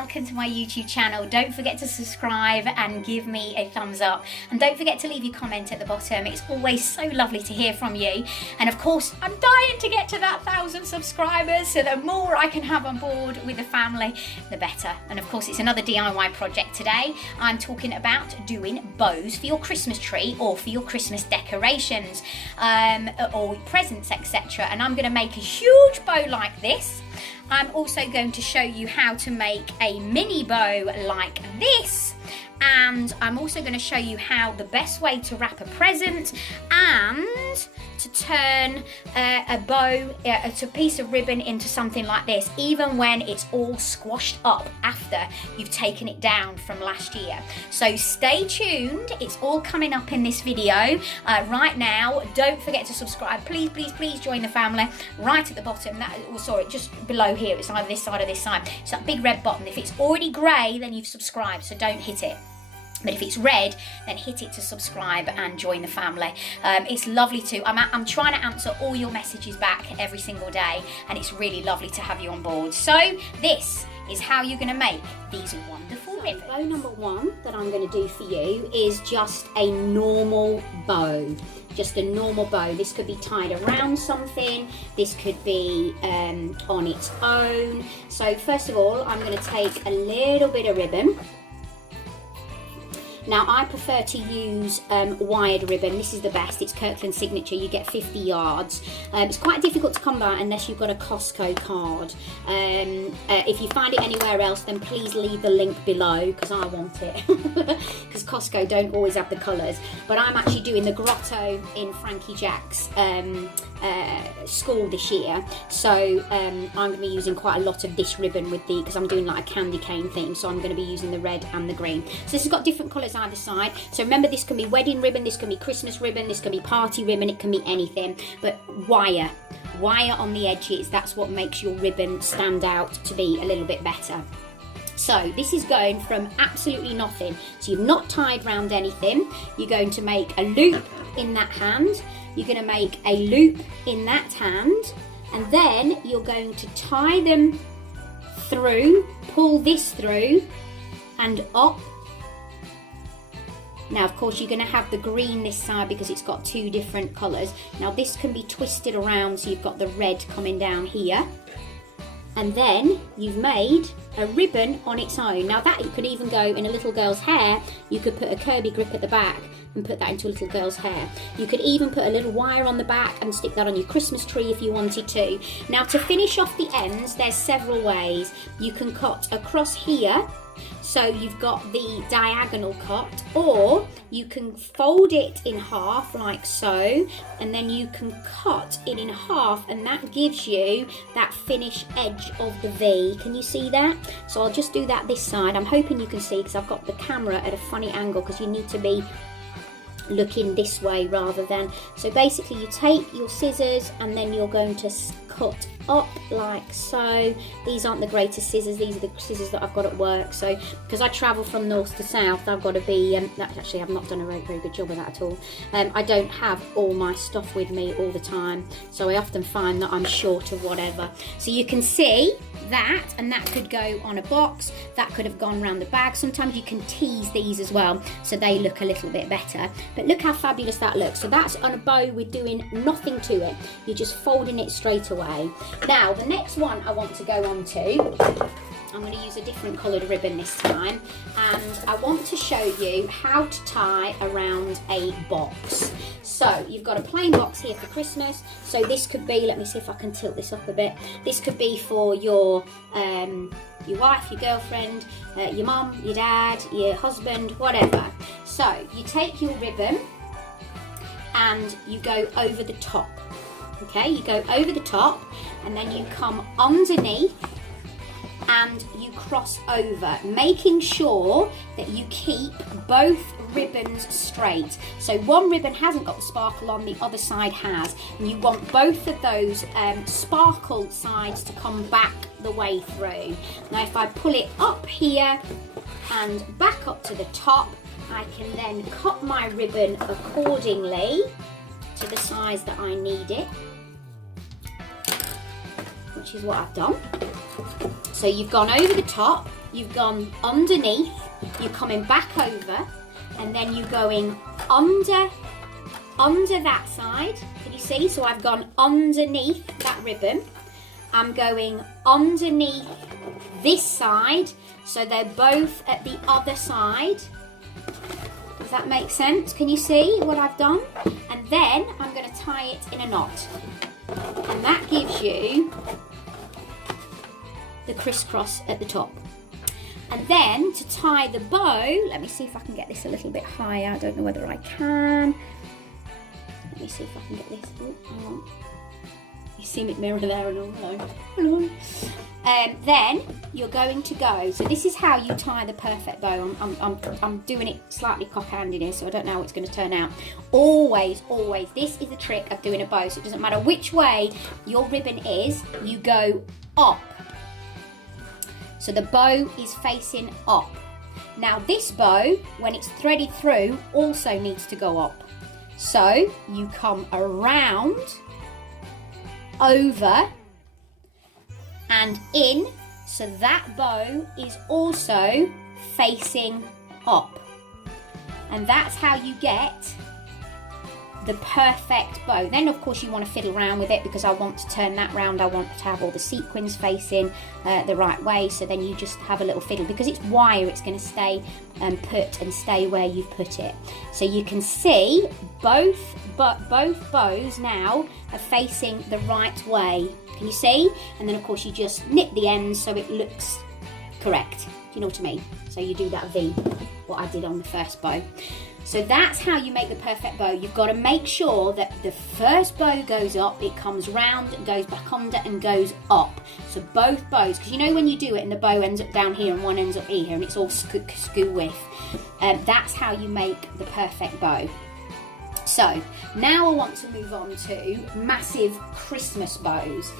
welcome to my YouTube channel. Don't forget to subscribe and give me a thumbs up, and don't forget to leave your comment at the bottom. It's always so lovely to hear from you, and of course I'm dying to get to that 1,000 subscribers, so the more I can have on board with the family, the better. And of course it's another DIY project today. I'm talking about doing bows for your Christmas tree or for your Christmas decorations or presents, etc. And I'm going to make a huge bow like this. I'm also going to show you how to make a mini bow like this, and I'm also going to show you how the best way to wrap a present and to turn a bow, a piece of ribbon into something like this, even when it's all squashed up after you've taken it down from last year. So stay tuned, it's all coming up in this video right now. Don't forget to subscribe, please, please, please join the family right at the bottom. Sorry, just below here, it's either this side or this side. It's that big red button. If it's already grey, then you've subscribed, so don't hit it. But if it's red, then hit it to subscribe and join the family. It's lovely to, I'm trying to answer all your messages back every single day, and it's really lovely to have you on board. So this is how you're going to make these wonderful ribbons. Bow number one that I'm going to do for you is just a normal bow. Just a normal bow. This could be tied around something, this could be on its own. So first of all, I'm going to take a little bit of ribbon. Now I prefer to use wired ribbon. This is the best. It's Kirkland Signature. You get 50 yards. It's quite difficult to come by unless you've got a Costco card. If you find it anywhere else, then please leave the link below, because I want it. Because Costco don't always have the colours. But I'm actually doing the grotto in Frankie Jack's school this year. So I'm going to be using quite a lot of this ribbon with because I'm doing like a candy cane theme. So I'm going to be using the red and the green. So this has got different colours either side. So remember, this can be wedding ribbon, this can be Christmas ribbon, this can be party ribbon, it can be anything, but wire on the edges, that's what makes your ribbon stand out to be a little bit better. So this is going from absolutely nothing, so you've not tied round anything. You're going to make a loop in that hand, you're going to make a loop in that hand, and then you're going to tie them through, pull this through and up. Now, of course, you're going to have the green this side because it's got two different colours. Now, this can be twisted around, so you've got the red coming down here. And then you've made a ribbon on its own. Now, that could even go in a little girl's hair. You could put a Kirby grip at the back and put that into a little girl's hair. You could even put a little wire on the back and stick that on your Christmas tree if you wanted to. Now, to finish off the ends, there's several ways. You can cut across here, so you've got the diagonal cut, or you can fold it in half like so, and then you can cut it in half, and that gives you that finished edge of the V. Can you see that? So I'll just do that this side. I'm hoping you can see, because I've got the camera at a funny angle, because you need to be looking this way rather than. So basically you take your scissors and then you're going to cut up like so. These aren't the greatest scissors, these are the scissors that I've got at work. So because I travel from north to south, I've got to be actually I've not done a very good job of that at all. I don't have all my stuff with me all the time, so I often find that I'm short of whatever. So you can see that, and that could go on a box, that could have gone around the bag. Sometimes you can tease these as well so they look a little bit better, but look how fabulous that looks. So that's on a bow with doing nothing to it, you're just folding it straight away. Now the next one I want to go on to, I'm going to use a different coloured ribbon this time, and I want to show you how to tie around a box. So you've got a plain box here for Christmas, so this could be, let me see if I can tilt this up a bit, this could be for your wife, your girlfriend, your mum, your dad, your husband, whatever. So you take your ribbon and you go over the top. Okay, you go over the top and then you come underneath and you cross over, making sure that you keep both ribbons straight. So one ribbon hasn't got the sparkle on, the other side has, and you want both of those sparkle sides to come back the way through. Now if I pull it up here and back up to the top, I can then cut my ribbon accordingly to the size that I need it, which is what I've done. So you've gone over the top you've gone underneath, you're coming back over, and then you're going under that side. Can you see? So I've gone underneath that ribbon. I'm going underneath this side, so they're both at the other side. Does that make sense? Can you see what I've done? And then I'm going to tie it in a knot. And that gives you the crisscross at the top. And then to tie the bow, let me see if I can get this a little bit higher. I don't know whether I can. Let me see if I can get this. Oh, hang on. You see me mirror there and all. Hello. Then you're going to go. So this is how you tie the perfect bow. I'm doing it slightly cock-handed here, so I don't know how it's going to turn out. Always, this is the trick of doing a bow. So it doesn't matter which way your ribbon is, you go up. So the bow is facing up. Now this bow, when it's threaded through, also needs to go up. So you come around, over, and in, so that bow is also facing up. And that's how you get the perfect bow. Then of course you want to fiddle around with it, because I want to turn that round. I want to have all the sequins facing the right way. So then you just have a little fiddle. Because it's wire, it's going to stay put and stay where you put it. So you can see both bows now are facing the right way. Can you see? And then of course you just knit the ends so it looks correct. Do you know what I mean? So you do that V, what I did on the first bow. So that's how you make the perfect bow. You've got to make sure that the first bow goes up, it comes round, goes back under and goes up. So both bows, because you know when you do it and the bow ends up down here and one ends up here and it's all skew with, that's how you make the perfect bow. So now I want to move on to massive Christmas bows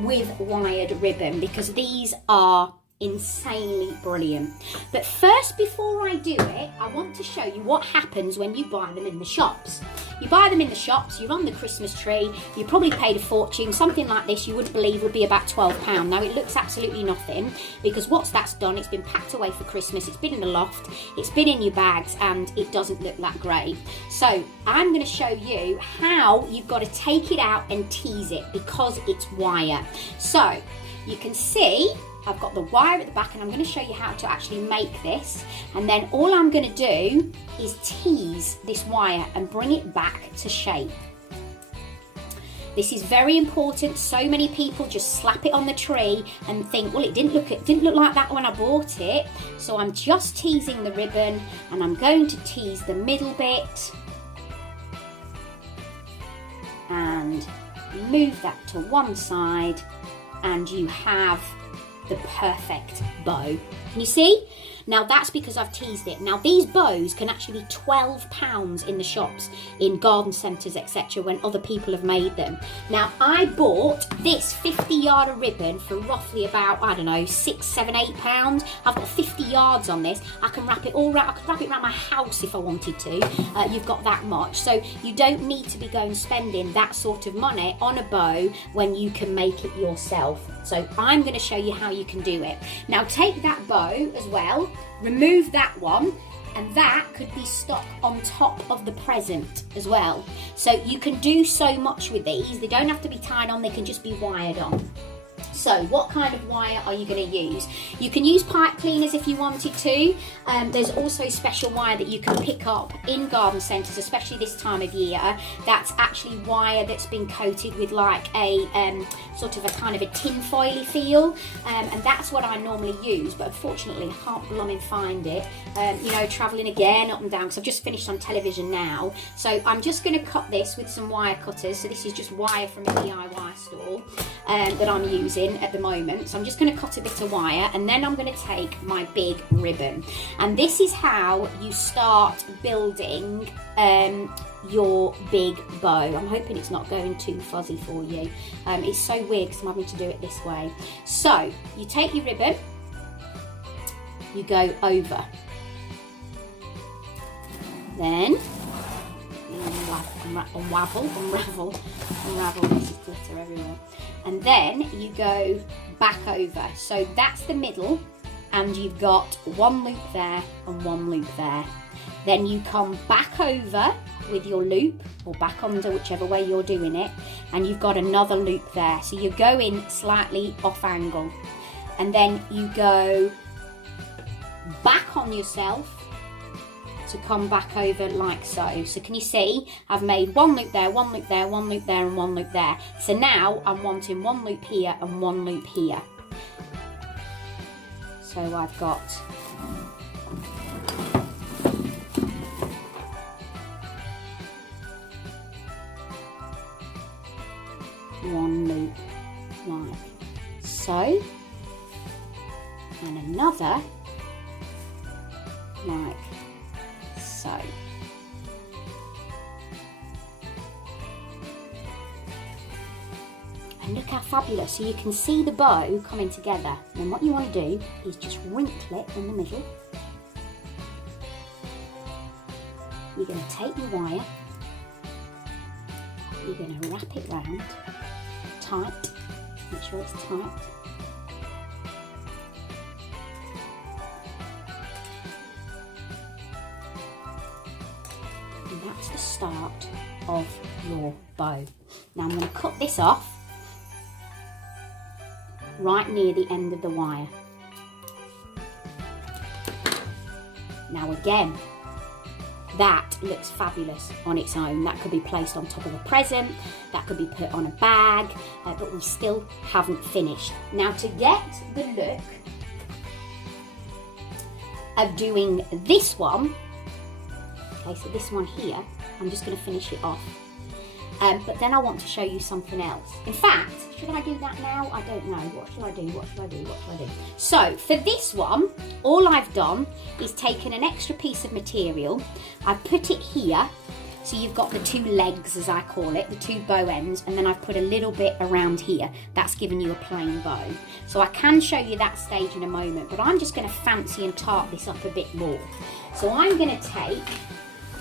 with wired ribbon, because these are insanely brilliant. But first, before I do it, I want to show you what happens when you buy them in the shops. You buy them in the shops, you're on the Christmas tree, you probably paid a fortune. Something like this you wouldn't believe would be about £12. Now it looks absolutely nothing, because what's that's done, it's been packed away for Christmas, it's been in the loft, it's been in your bags, and it doesn't look that great. So I'm going to show you how you've got to take it out and tease it, because it's wire. So you can see I've got the wire at the back, and I'm going to show you how to actually make this. And then all I'm going to do is tease this wire and bring it back to shape. This is very important. So many people just slap it on the tree and think, well, it didn't look like that when I bought it. So I'm just teasing the ribbon, and I'm going to tease the middle bit and move that to one side, and you have the perfect bow. Can you see? Now that's because I've teased it. Now these bows can actually be £12 in the shops, in garden centres, etc., when other people have made them. Now I bought this 50-yard of ribbon for roughly about, I don't know, £6, £7, £8. I've got 50 yards on this. I can wrap it all around. I could wrap it around my house if I wanted to. You've got that much, so you don't need to be going spending that sort of money on a bow when you can make it yourself. So I'm going to show you how you can do it. Now take that bow as well, remove that one, and that could be stuck on top of the present as well. So you can do so much with these. They don't have to be tied on, they can just be wired on. So what kind of wire are you going to use? You can use pipe cleaners if you wanted to. There's also special wire that you can pick up in garden centres, especially this time of year. That's actually wire that's been coated with like a sort of a kind of a tin foily feel, and that's what I normally use, but unfortunately I can't blooming find it. You know, travelling again up and down, because I've just finished on television now. So I'm just going to cut this with some wire cutters. So this is just wire from a DIY store that I'm using at the moment. So I'm just going to cut a bit of wire, and then I'm going to take my big ribbon, and this is how you start building your big bow. I'm hoping it's not going too fuzzy for you. It's so weird because I'm having to do it this way. So you take your ribbon, you go over, then unravel, this is glitter everywhere, and then you go back over. So that's the middle, and you've got one loop there and one loop there. Then you come back over with your loop, or back under, whichever way you're doing it, and you've got another loop there. So you're going slightly off angle, and then you go back on yourself to come back over like so. So can you see I've made one loop there, one loop there, one loop there, and one loop there. So now I'm wanting one loop here and one loop here. So I've got one loop like so, and another like so. And look how fabulous. So you can see the bow coming together. And what you want to do is just wrinkle it in the middle. You're going to take your wire, you're going to wrap it round tight, make sure it's tight. And that's the start of your bow. Now I'm going to cut this off right near the end of the wire. Now again, that looks fabulous on its own. That could be placed on top of a present, that could be put on a bag, but we still haven't finished. Now to get the look of doing this one, okay, so this one here, I'm just going to finish it off. But then I want to show you something else. In fact, should I do that now? I don't know. What should I do? What should I do? What should I do? So for this one, all I've done is taken an extra piece of material. I've put it here. So you've got the two legs, as I call it, the two bow ends, and then I've put a little bit around here. That's given you a plain bow. So I can show you that stage in a moment, but I'm just going to fancy and tart this up a bit more. So I'm going to take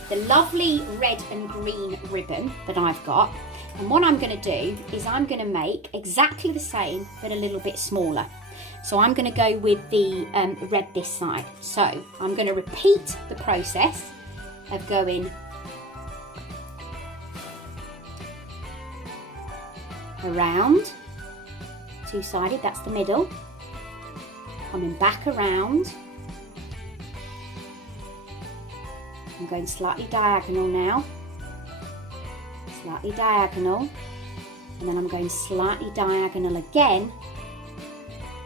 the lovely red and green ribbon that I've got, and what I'm going to do is I'm going to make exactly the same but a little bit smaller. So I'm going to go with the red this side. So I'm going to repeat the process of going around, two-sided, that's the middle, coming back around. I'm going slightly diagonal now, slightly diagonal, and then I'm going slightly diagonal again,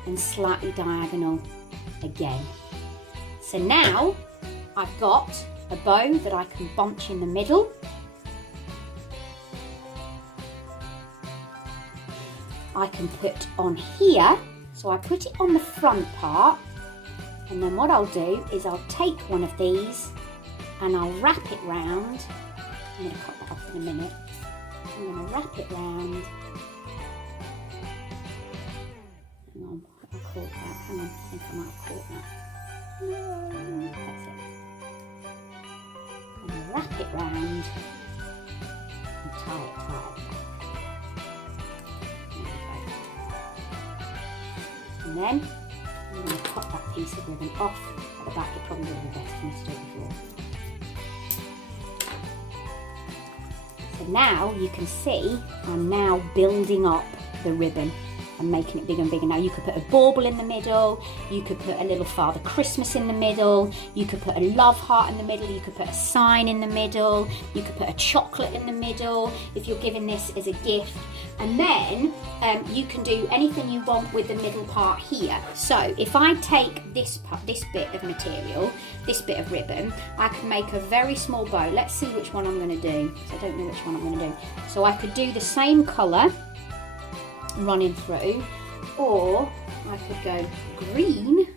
and slightly diagonal again. So now I've got a bow that I can bunch in the middle. I can put on here, so I put it on the front part, and then what I'll do is I'll take one of these and I'll wrap it round. I'm going to cut that off in a minute. I'm going to wrap it round. Hang on, I caught that. Hang on, I think I might have caught that. No, that's it. I'm going to wrap it round and tie it tight. And then I'm going to cut that piece of ribbon off at the back. It probably would be better for me to do it before. So now you can see I'm now building up the ribbon and making it bigger and bigger. Now you could put a bauble in the middle, you could put a little Father Christmas in the middle, you could put a love heart in the middle, you could put a sign in the middle, you could put a chocolate in the middle if you're giving this as a gift. And then you can do anything you want with the middle part here. So if I take this bit of material, this bit of ribbon, I can make a very small bow. Let's see which one I'm going to do. So I don't know which one I'm going to do. So I could do the same colour running through, or I could go green .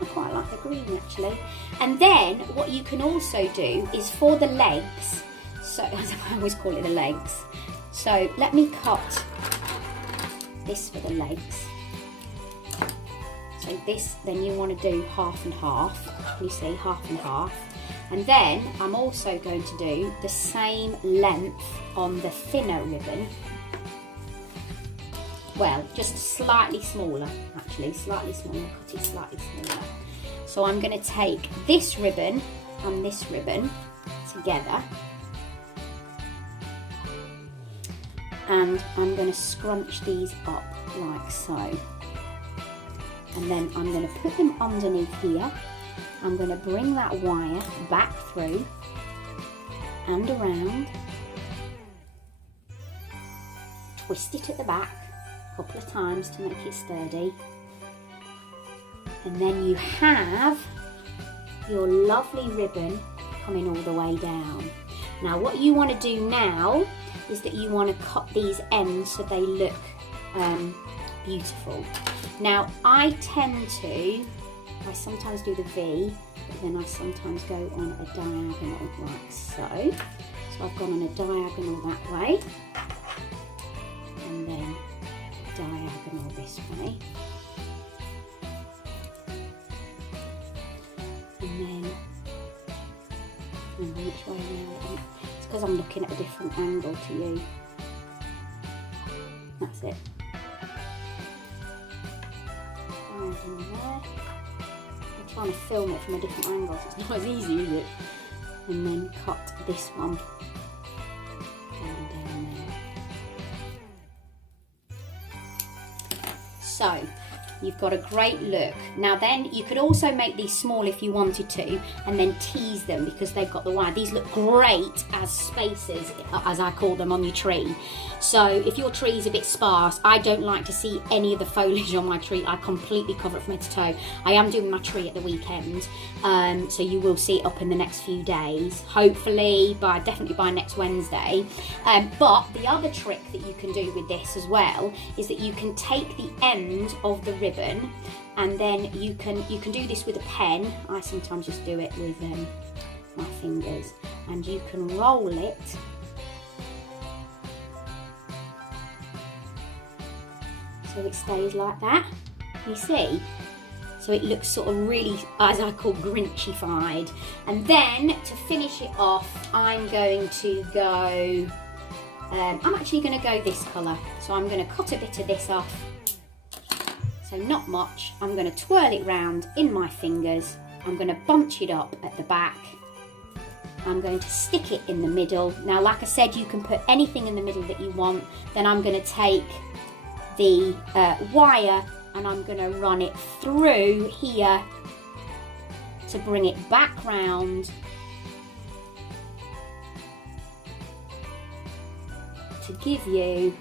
I quite like the green actually. And then what you can also do is for the legs, so I always call it the legs, so let me cut this for the legs. So this, then you want to do half and half, you see, half and half, And then I'm also going to do the same length on the thinner ribbon. Well, just slightly smaller, actually, slightly smaller, cut it slightly smaller. So I'm going to take this ribbon and this ribbon together, and I'm going to scrunch these up like so. And then I'm going to put them underneath here. I'm going to bring that wire back through and around, twist it at the back a couple of times to make it sturdy, and then you have your lovely ribbon coming all the way down. Now what you want to do now is that you want to cut these ends so they look beautiful. Now I sometimes do the V, but then I sometimes go on a diagonal like so. So I've gone on a diagonal that way, and then diagonal this way, and then which way around? It's because I'm looking at a different angle to you. That's it. There. I'm trying to film it from a different angle, so it's not as easy, is it? And then cut this one down there. So you've got a great look. Now then, you could also make these small if you wanted to, and then tease them because they've got the wire. These look great as spacers, as I call them, on your tree. So if your tree is a bit sparse, I don't like to see any of the foliage on my tree. I completely cover it from head to toe. I am doing my tree at the weekend, so you will see it up in the next few days, hopefully definitely by next Wednesday. But the other trick that you can do with this as well is that you can take the end of the ribbon, and then you can do this with a pen. I sometimes just do it with my fingers, and you can roll it so it stays like that, you see? So it looks sort of really, as I call, Grinchified. And then to finish it off, I'm going to go, I'm actually going to go this colour. So I'm going to cut a bit of this off. So not much. I'm going to twirl it round in my fingers. I'm going to bunch it up at the back. I'm going to stick it in the middle. Now, like I said, you can put anything in the middle that you want. Then I'm going to take the wire and I'm going to run it through here to bring it back round to give you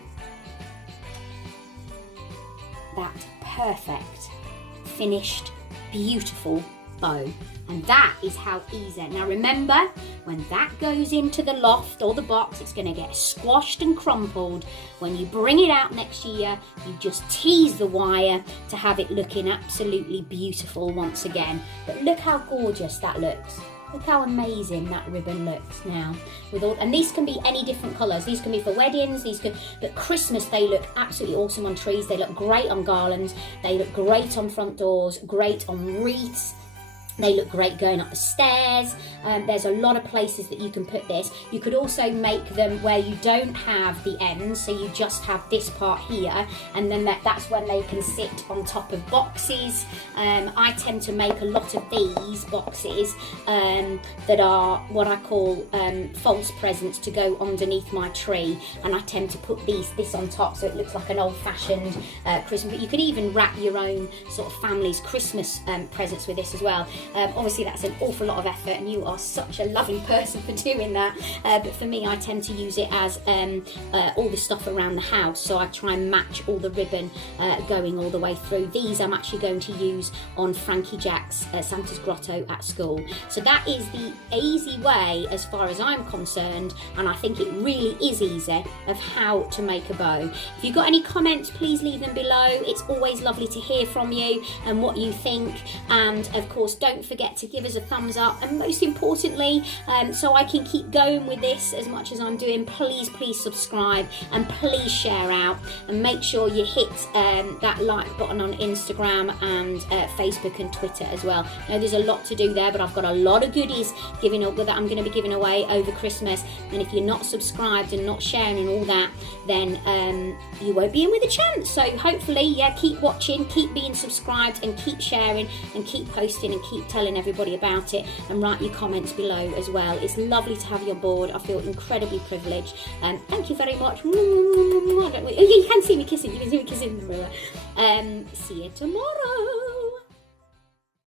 that perfect, finished, beautiful bow. And that is how easy. Now remember, when that goes into the loft or the box, it's going to get squashed and crumpled. When you bring it out next year, you just tease the wire to have it looking absolutely beautiful once again. But look how gorgeous that looks. Look how amazing that ribbon looks now. And these can be any different colours. These can be for weddings, but Christmas, they look absolutely awesome on trees. They look great on garlands. They look great on front doors, great on wreaths. They look great going up the stairs. There's a lot of places that you can put this. You could also make them where you don't have the ends, so you just have this part here, and then that's when they can sit on top of boxes. I tend to make a lot of these boxes that are what I call false presents to go underneath my tree, and I tend to put this on top so it looks like an old-fashioned Christmas. But you could even wrap your own sort of family's Christmas presents with this as well. Obviously that's an awful lot of effort, and you are such a lovely person for doing that, but for me, I tend to use it as all the stuff around the house, so I try and match all the ribbon going all the way through. These I'm actually going to use on Frankie Jack's Santa's Grotto at school. So that is the easy way as far as I'm concerned, and I think it really is easy of how to make a bow. If you've got any comments, please leave them below. It's always lovely to hear from you and what you think, and of course don't don't forget to give us a thumbs up, and most importantly, so I can keep going with this as much as I'm doing, please subscribe and please share out, and make sure you hit that like button on Instagram and Facebook and Twitter as well. Now there's a lot to do there, but I've got a lot of goodies that I'm going to be giving away over Christmas, and if you're not subscribed and not sharing and all that, then you won't be in with a chance. So hopefully, yeah, keep watching, keep being subscribed, and keep sharing and keep posting and keep telling everybody about it, and write your comments below as well. It's lovely to have you on board. I feel incredibly privileged, and thank you very much. You can see me kissing, you can see me kissing in the mirror. See you tomorrow.